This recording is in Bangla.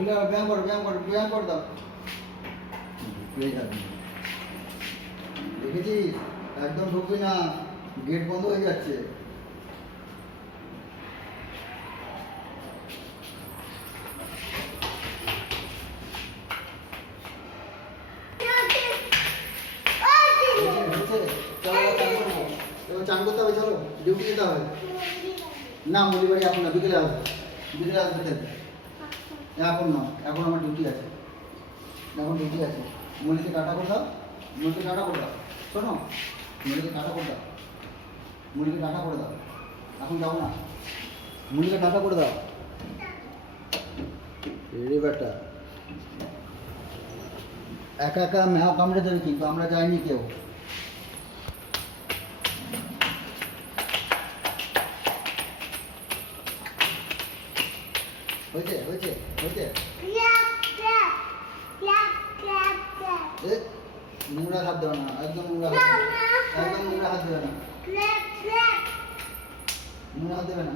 খুলে ব্যায়াম করো ব্যায়াম করো ব্যায়াম করে দাও পেয়ে যাবে দেখেছিস একদম ঢুকবি না গেট বন্ধ হয়ে যাচ্ছে চান করতে হবে চলো ডিউটি যেতে হবে না মুলি বাড়ি এখন না বিকেলে আসবে বিকেলে আসবে খেলতে এখন না এখন আমার ডিউটি আছে এখন ডিউটি আছে মুলিকে টাটা করে দাও মুলিকে টাটা করে দাও শোনো মুলিকে টাটা করে দাও মুলিকে টাটা করে দাও এখন যাও না মুলিকে টাটা করে দাও রে বেটা একা একা ম্যাও কামড়ে দেবে কিন্তু আমরা যাইনি কেউ হয়েছে হয়েছে হয়েছে নোংরা হাত দেবে না একদম নোংরা একদম নোংরা হাত দেবে না নোংরা হাত দেবে না